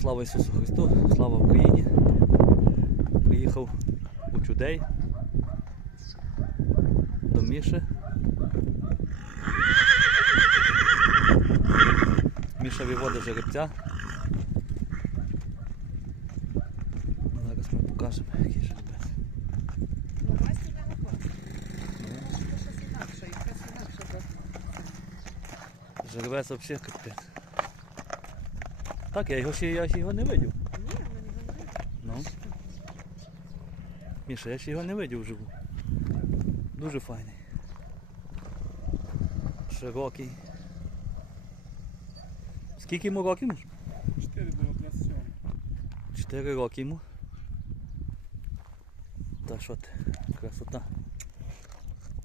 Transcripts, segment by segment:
Слава Ісусу Христу, слава Україні. Приїхав у Чудей до Міші. Міша виводить жеребця. Зараз ми покажемо, який жеребець. Ну, Вася не виходить. Це щось інакше, якась інакша Жеребець взагалі капець. Так, я його ще я ще його не видів. Ні, ми не говорили. Ну. Міша, я ще його не видів вживу. Дуже файний. Широкий. Скільки йому років? Міш? 4 до 27. Чотири роки йому. Та що ти? Красота.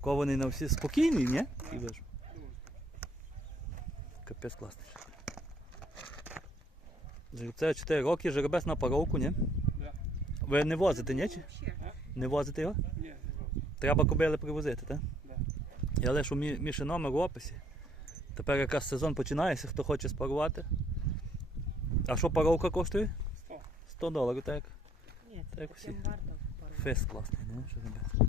Кований на всі спокійний, ні? Хіба ж? Капець класний. Жеребце 4 роки, жеребець на паровку, ні? Да. Ви не возите, ні? чи? Не возите його? Ні, не. Треба кобили привозити, так? Да. Я лишу мі, Міші номер в описі. Тепер якраз сезон починається, хто хоче спарувати. А що паровка коштує? 100. 100 доларів, так? Ні, це Так таким всі. Фест класний, ну що робити?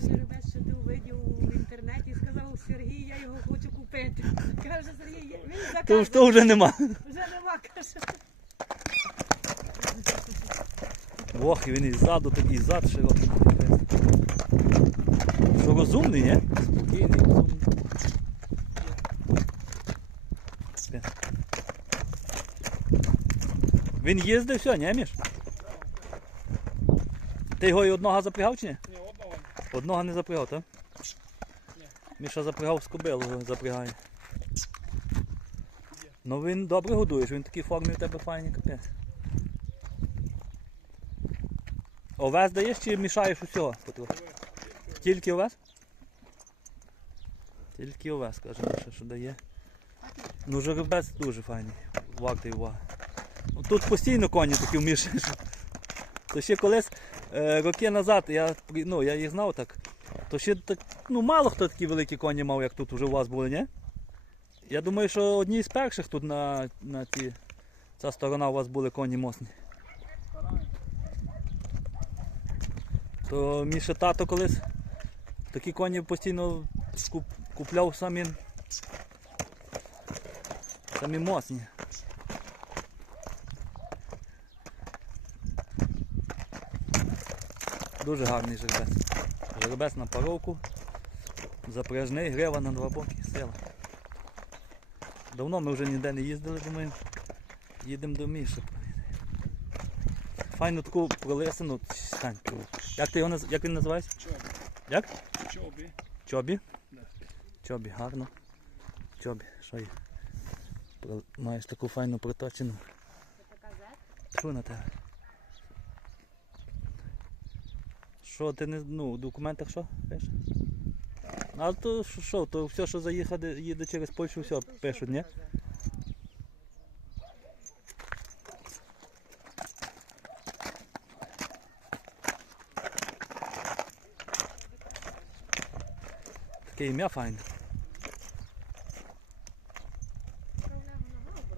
Що ти увидів в інтернеті і сказав Сергій, я його хочу купити. Каже Сергій, «Я- він То, заказує. то вже нема. Вже нема, каже. Ох, і він і ззаду, так і зад широкий. Що розумний, ні? Спокійний, розумний. Він їздив все, ні, Міш? Ти його і одного запрягав чи ні? Одного. Не запрягав, так? Ні. Міша запрягав з кобилу, запрягає. Ну він добре годуєш, він в такій формі у тебе файний капець. Овес даєш чи мішаєш усього? Тільки овес? Тільки овес, каже Міша, що дає. Ну жеребець дуже файний, вартий уваги. Ну, Тут постійно коні такі вмішаєш. То ще колись роки назад, я, ну, я їх знав так, то ще так, ну, мало хто такі великі коні мав, як тут вже у вас були, ні? Я думаю, що одні з перших тут на, на ті, ця сторона у вас були коні мосні. То Міша тато колись такі коні постійно купляв самі, самі мосні. Дуже гарний жеребець. Жеребець на паровку, запряжний, грива на два боки, сила. Давно ми вже ніде не їздили, думаю, їдемо до Міші. Файну таку пролисину. Стань, як, ти його, наз- як він називається? Чобі. Як? Чобі. Чобі? Да. Чобі, гарно. Чобі, що є? Маєш таку файну проточену. Що на тебе? Що ти не ну, в документах що пише? А то що, то все, що заїхати, їде через Польщу, все пишуть, ні? Таке ім'я файне.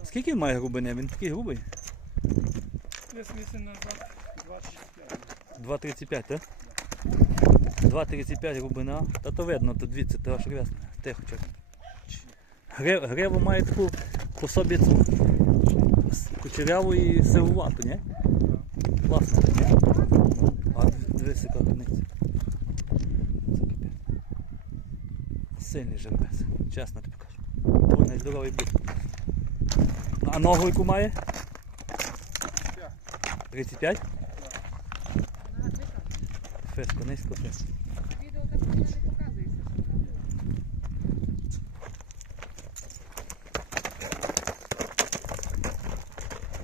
Скільки він має глибини? Він такий грубий. Десь місяць назад 25. 2,35, так? 2,35 глибина. Та то видно, то дивіться, то аж рясно. Тихо, чек. Гри- Гриву має таку по собі кучеряву і сивувату, ні? Класно, ні? А дивись, яка одиниця. Сильний жеребець, чесно тобі кажу. Ой, найздоровий був. А ногу яку має? 35? Феско, низько феско. Відео так не показується, що вона.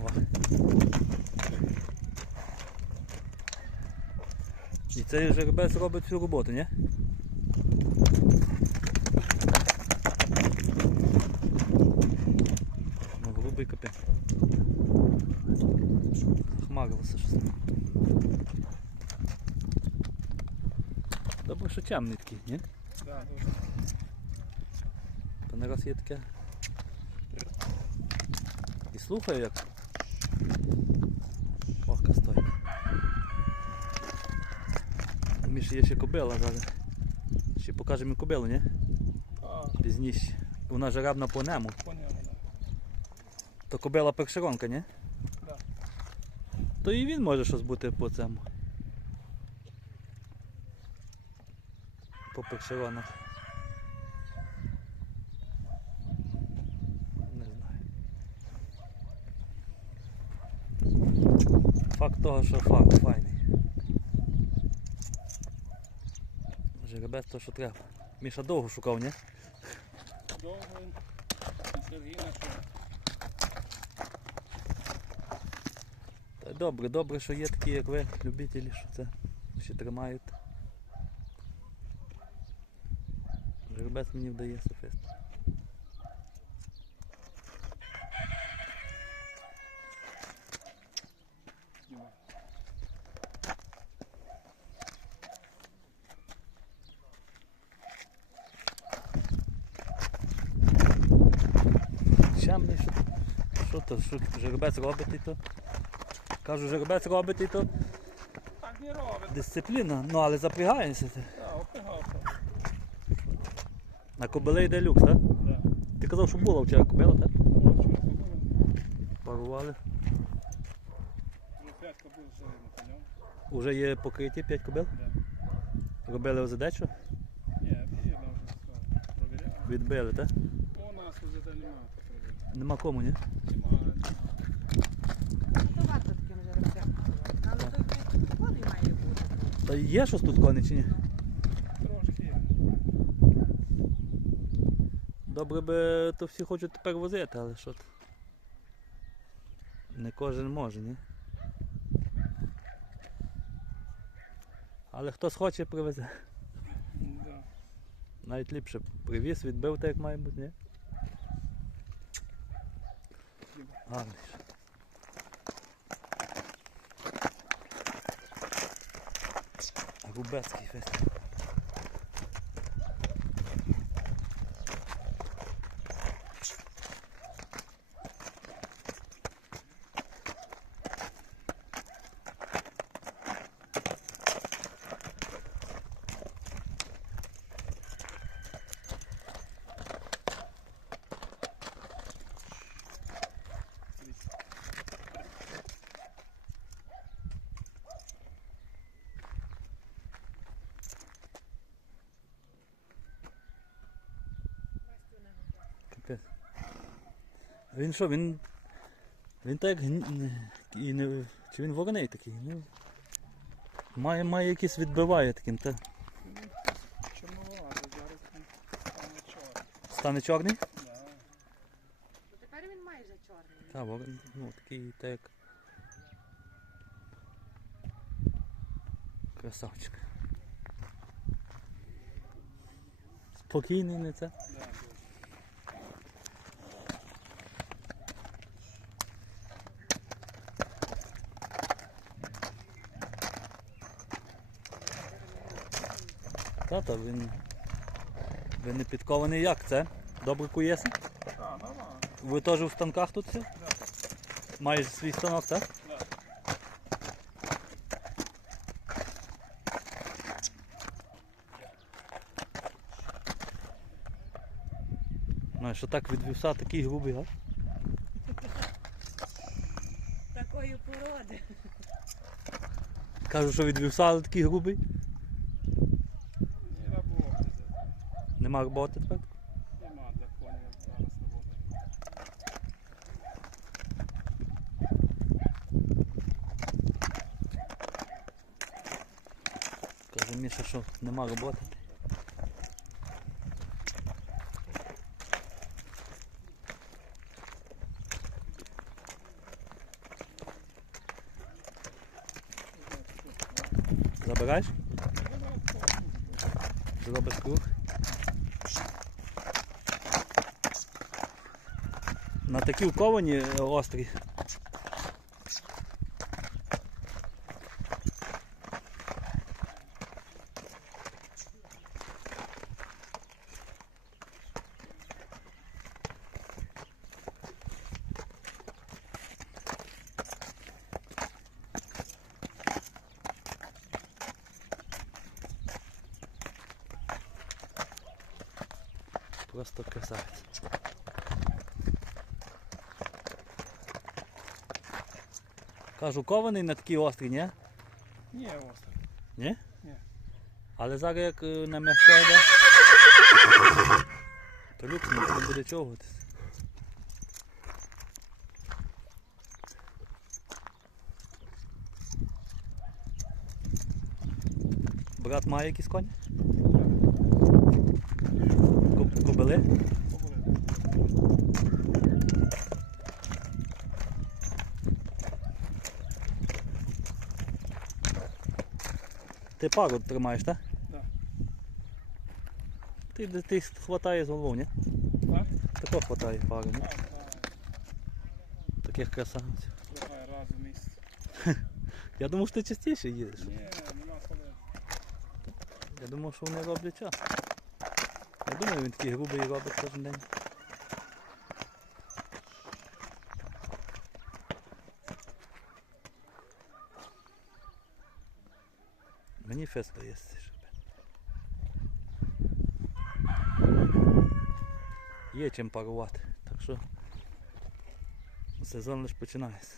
О. І цей жеребець робить всю роботу, ні? Ну, грубий капець. Хмарилося щось. Добре, що темний такий, ні? Да, дуже. То не раз є таке. І слухаю як. Охка стоїть. У Міші є ще кобила зараз. Ще покажемо кобилу, ні? Пізніше. Вона жеребна по нему. поняв, да. То кобила першеронка, ні? Да. То і він може щось бути по цьому. По першеронах. Не знаю. Факт того, що факт файний. Жеребець то, що треба. Міша довго шукав, ні? Довго він. Сергій знайшов. Та добре, добре, що є такі, як ви, любителі, що це ще тримають. Жеребець мені вдає софист. Ще мені що, що то, що жеребець робить і то. Кажу, жеребець робить і то Так не робить. дисципліна, ну але запрягається. ти. Так, опигався. На кобиле йде люкс, так? Да. Ти казав, що була вчора кобила, так? Парували. Вже п'ятка був з живим конем. Уже є покриті 5 кобил. Да. Робили ОЗД, що? Ні, вірно вже все. Провіряли. Відбили, так? У нас вже там немає такого. Нема кому, ні? Немає. Ну, таким жеребцем. Але то коней має бути. Та є щось тут коні чи ні? Трошки є. Добре би то всі хочуть тепер возити, але що? то? Не кожен може, ні? Але хтось хоче привезе. Да. Навіть ліпше привіз, відбив так, як має бути, ні? Гарний. ж. Губецький фест. Капець. А Він що, він. Він так гні- і не. Чи він вороний такий? Ну, має, має якийсь відбиває таким, та Чорнувато, зараз він стане чорний. стане чорний? Да. Тепер він майже чорний. Та, ворон, ну такий так. Красавчик. Спокійний не це. Да, дуже. Тата, він. Він не підкований як це? Добре куєси? Нормально. Ви теж в станках тут все? Маєш свій станок, так? Да. Ну, що так від вівса такий грубий, а? Такої породи. Кажу, що від вівса такий грубий. Нема роботи тепер. Нема для коней зараз роботи. Каже Міша, що нема роботи. Забираєш? такі вковані е, острі. Просто красавець. Кажу, кований на такій острій, ні? Ні, остро. Ні? Ні. Але зараз як е, на м'ясо йде, то люкс не буде човгатись. Брат має якісь коні? Кобили? Ти пару тримаєш, так? Да. Ти, ти хватає з голову, ні? Так? Тако хватає пару, ні? Так, так. Таких красавців. Трохи раз у місяць. Я думав, що ти частіше їдеш. Ні, нема коли. Я думав, що вони роблять час. Я думаю, він такий грубий робить кожен день. Дає щоб. Є чим парувати, так що сезон лише починається.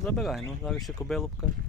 Забирай, ну зараз ще кобилу покажу.